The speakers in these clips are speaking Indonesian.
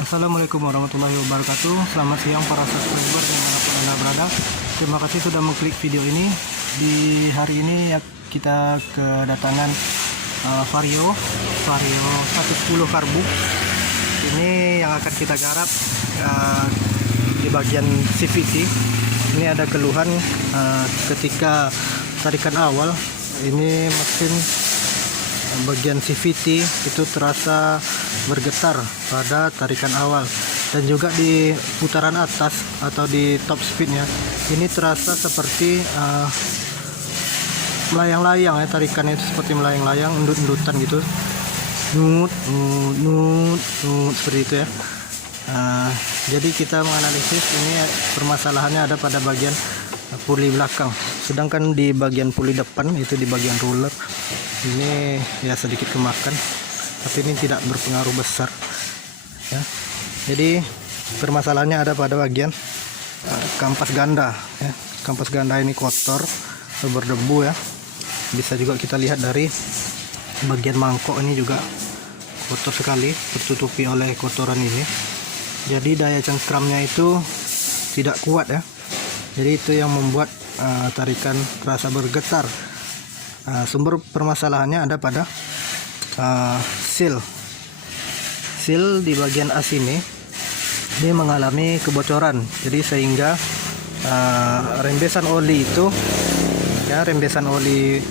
Assalamualaikum warahmatullahi wabarakatuh. Selamat siang para subscriber dimanapun Anda berada. Terima kasih sudah mengklik video ini. Di hari ini kita kedatangan Vario 110 karbu. Ini yang akan kita garap di bagian CVT. Ini ada keluhan ketika tarikan awal. Ini mesin bagian CVT itu terasa bergetar pada tarikan awal, dan juga di putaran atas atau di top speednya ini terasa seperti melayang-layang ya, tarikannya itu seperti melayang-layang, endut-endutan gitu, nut seperti itu ya. Jadi kita menganalisis ini permasalahannya ada pada bagian puli belakang, sedangkan di bagian puli depan itu di bagian roller ini ya sedikit kemakan, tapi ini tidak berpengaruh besar ya. Jadi permasalahannya ada pada bagian kampas ganda ya. Kampas ganda ini kotor, berdebu ya. Bisa juga kita lihat dari bagian mangkok ini juga kotor sekali, tertutupi oleh kotoran ini. Jadi daya cengkramnya itu tidak kuat ya. Jadi itu yang membuat tarikan terasa bergetar. Sumber permasalahannya ada pada seal di bagian as ini mengalami kebocoran, jadi sehingga rembesan oli itu ya, rembesan oli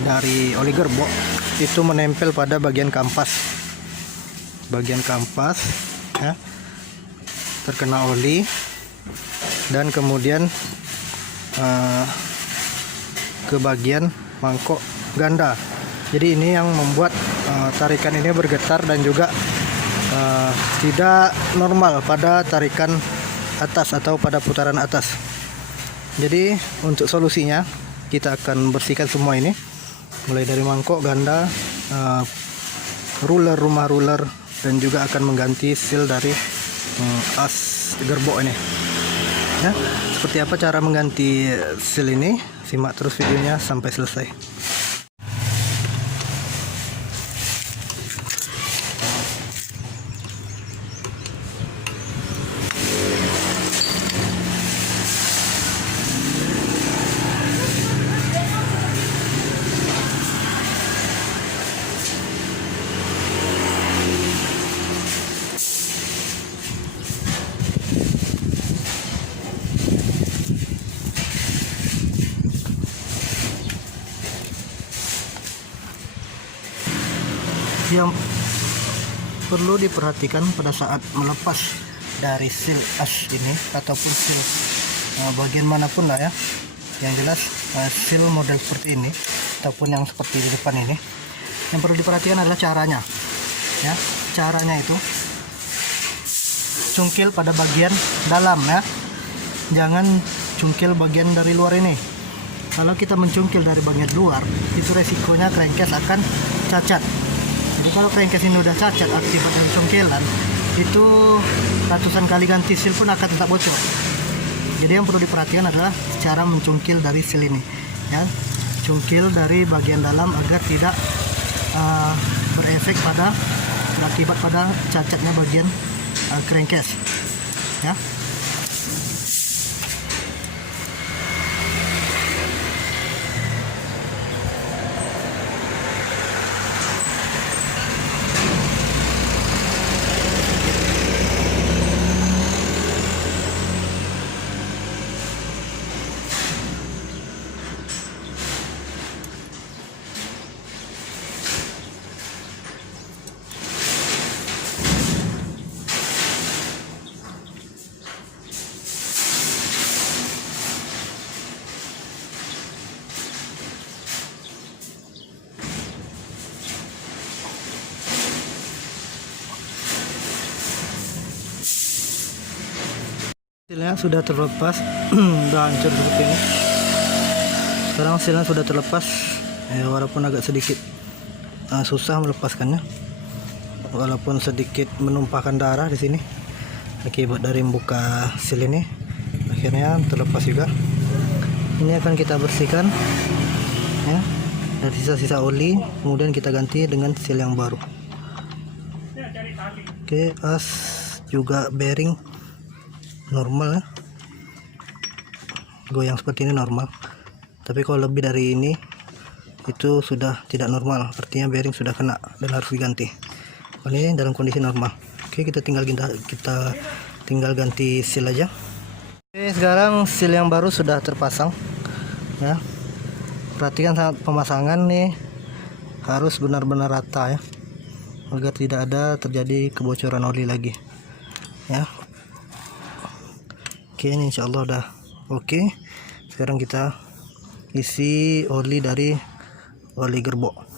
dari oli gerbong itu menempel pada bagian kampas ya, terkena oli dan kemudian ke bagian mangkok ganda. Jadi ini yang membuat tarikan ini bergetar dan juga tidak normal pada tarikan atas atau pada putaran atas. Jadi untuk solusinya kita akan bersihkan semua ini, mulai dari mangkok ganda, rumah roller, dan juga akan mengganti seal dari as gerbong ini ya. Seperti apa cara mengganti seal ini? Simak terus videonya sampai selesai. Yang perlu diperhatikan pada saat melepas dari seal as ini ataupun seal bagian manapun lah ya, yang jelas seal model seperti ini ataupun yang seperti di depan ini, yang perlu diperhatikan adalah caranya ya. Caranya itu cungkil pada bagian dalam ya, jangan cungkil bagian dari luar ini. Kalau kita mencungkil dari bagian luar, itu resikonya crankcase akan cacat. Jadi kalau crankcase ini udah cacat akibat dari congkelan, itu ratusan kali ganti seal pun akan tetap bocor. Jadi yang perlu diperhatikan adalah cara mencungkil dari seal ini ya, cungkil dari bagian dalam agar tidak berefek pada akibat pada cacatnya bagian crankcase ya. Sealnya sudah terlepas, udah hancur seperti ini. Sekarang sealnya sudah terlepas, walaupun agak sedikit susah melepaskannya, walaupun sedikit menumpahkan darah di sini akibat dari membuka seal ini. Akhirnya terlepas juga. Ini akan kita bersihkan ya, dari sisa-sisa oli, kemudian kita ganti dengan seal yang baru. Oke, as juga bearing normal, goyang seperti ini normal. Tapi kalau lebih dari ini itu sudah tidak normal, artinya bearing sudah kena dan harus diganti. Kalau ini dalam kondisi normal. Oke, kita tinggal ganti seal aja. Oke, sekarang seal yang baru sudah terpasang ya. Perhatikan saat pemasangan nih harus benar-benar rata ya, agar tidak ada terjadi kebocoran oli lagi ya. Oke, ini insya Allah udah oke. Sekarang kita isi oli dari oli gerbong.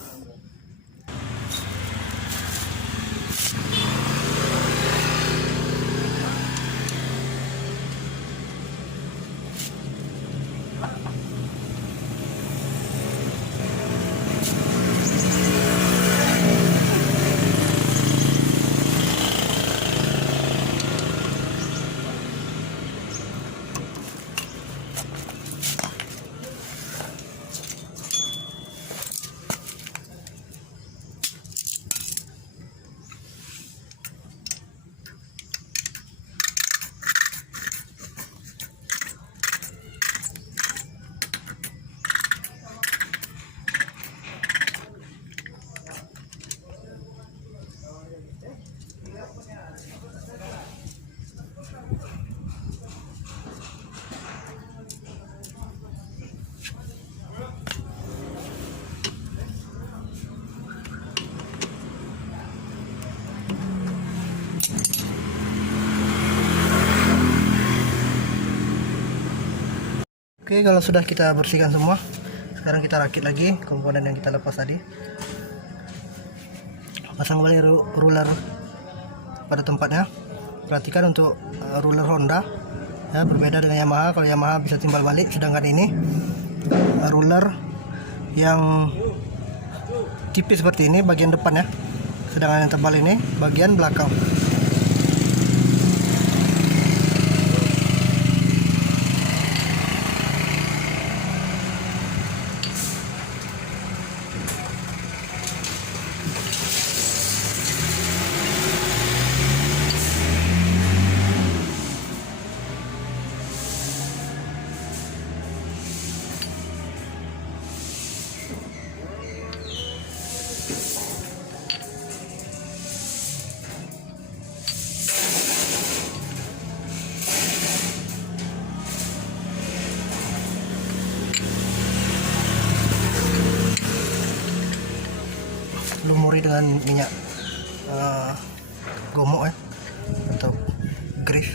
Oke, kalau sudah kita bersihkan semua, sekarang kita rakit lagi komponen yang kita lepas tadi. Pasang kembali ruler pada tempatnya. Perhatikan untuk ruler Honda ya, berbeda dengan Yamaha. Kalau Yamaha bisa timbal balik, sedangkan ini ruler yang tipis seperti ini bagian depan ya, sedangkan yang tebal ini bagian belakang. Lumuri dengan minyak gomok ya, atau grease.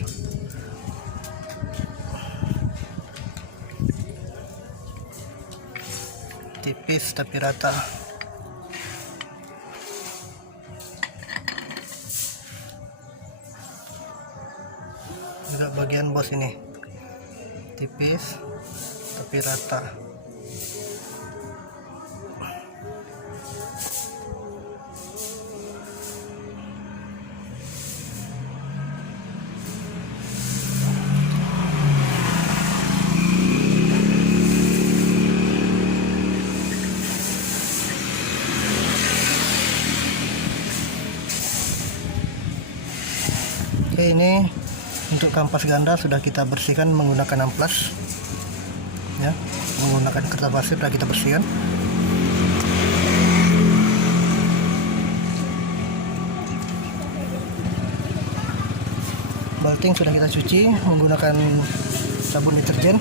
Tipis tapi rata. Juga bagian bos ini tipis tapi rata. Oke, ini untuk kampas ganda sudah kita bersihkan menggunakan amplas ya, menggunakan kertas pasir sudah kita bersihkan. Balting sudah kita cuci menggunakan sabun deterjen,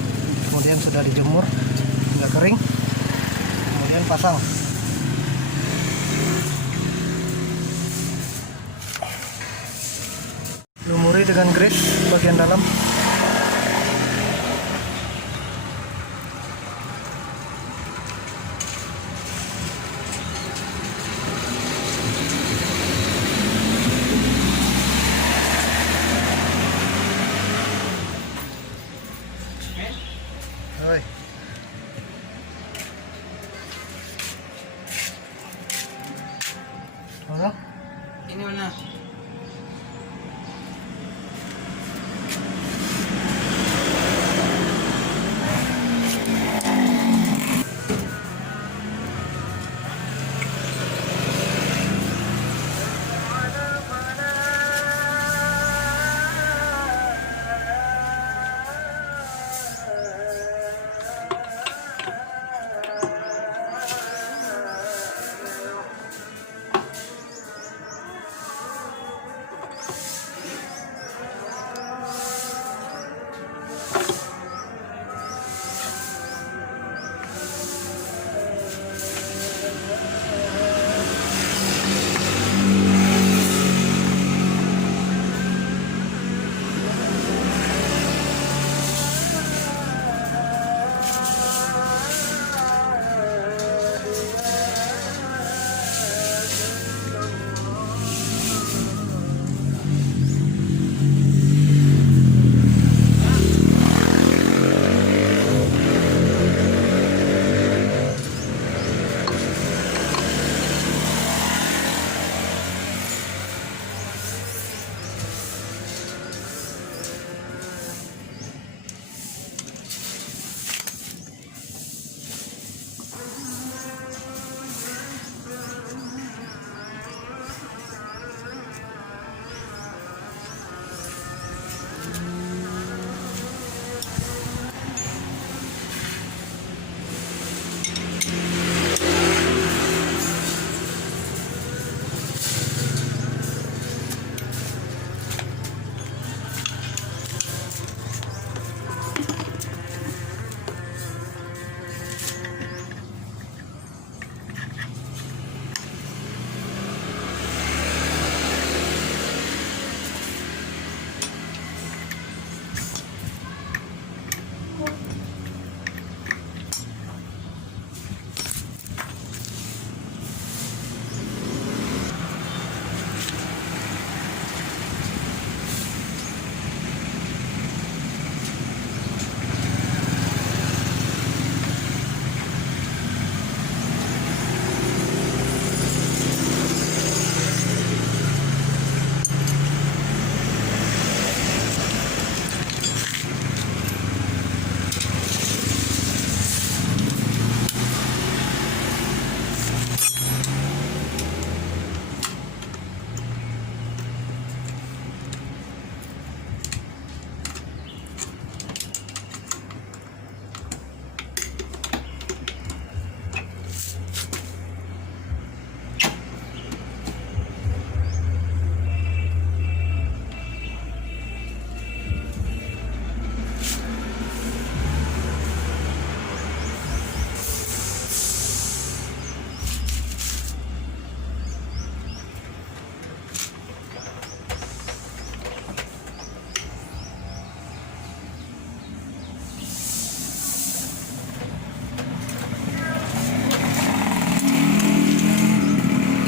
kemudian sudah dijemur hingga kering, kemudian pasang. Lumuri dengan grease bagian dalam. Oi. Mana? Ini mana?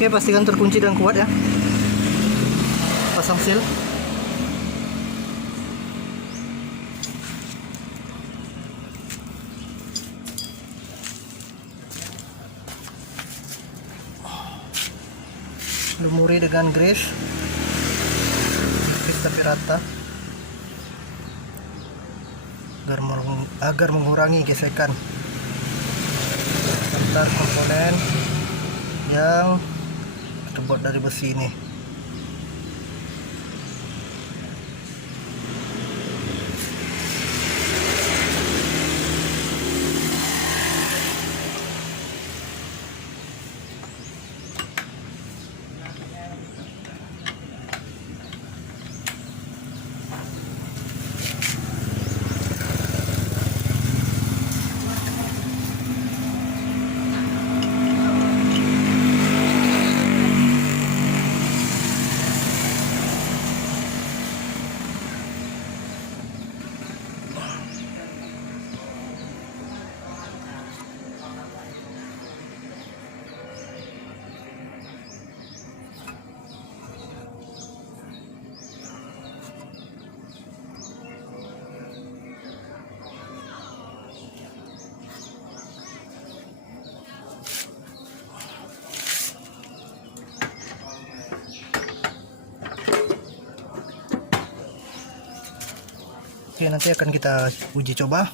Oke, pastikan terkunci dan kuat ya. Pasang seal. Lumuri dengan grease tapi rata agar mengurangi gesekan antar komponen yang terbuat dari besi ini. Oke, nanti akan kita uji coba.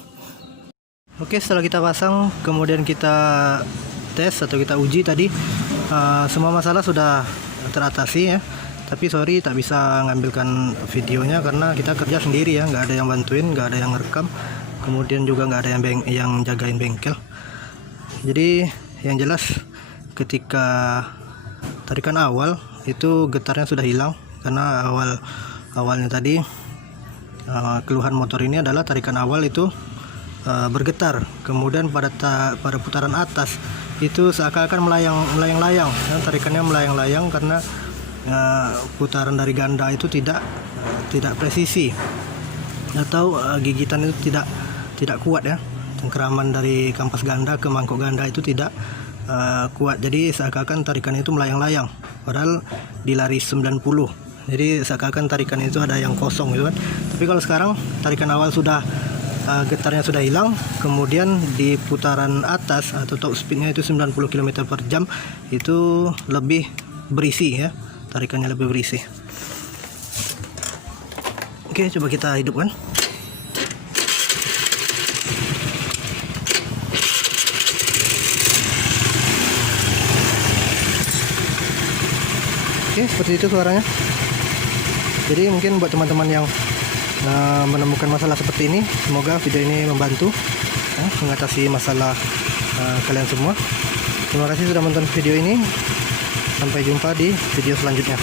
Oke, setelah kita pasang, kemudian kita tes atau kita uji tadi, semua masalah sudah teratasi ya. Tapi sorry tak bisa ngambilkan videonya karena kita kerja sendiri ya, nggak ada yang bantuin, nggak ada yang ngerekam, kemudian juga nggak ada yang jagain bengkel. Jadi yang jelas ketika tarikan awal itu getarnya sudah hilang karena awalnya tadi keluhan motor ini adalah tarikan awal itu bergetar, kemudian pada putaran atas itu seakan-akan melayang-layang ya, tarikannya melayang-layang karena putaran dari ganda itu tidak presisi atau gigitan itu tidak kuat ya, cengkeraman dari kampas ganda ke mangkok ganda itu tidak kuat, jadi seakan-akan tarikan itu melayang-layang padahal di laris 90, jadi seakan-akan tarikan itu ada yang kosong gitu kan. Tapi kalau sekarang tarikan awal sudah getarnya sudah hilang, kemudian di putaran atas atau top speednya itu 90 km per jam itu lebih berisi ya, tarikannya lebih berisi. Oke, coba kita hidupkan. Oke, seperti itu suaranya. Jadi mungkin buat teman-teman yang menemukan masalah seperti ini, semoga video ini membantu ya, mengatasi masalah kalian semua. Terima kasih sudah menonton video ini. Sampai jumpa di video selanjutnya.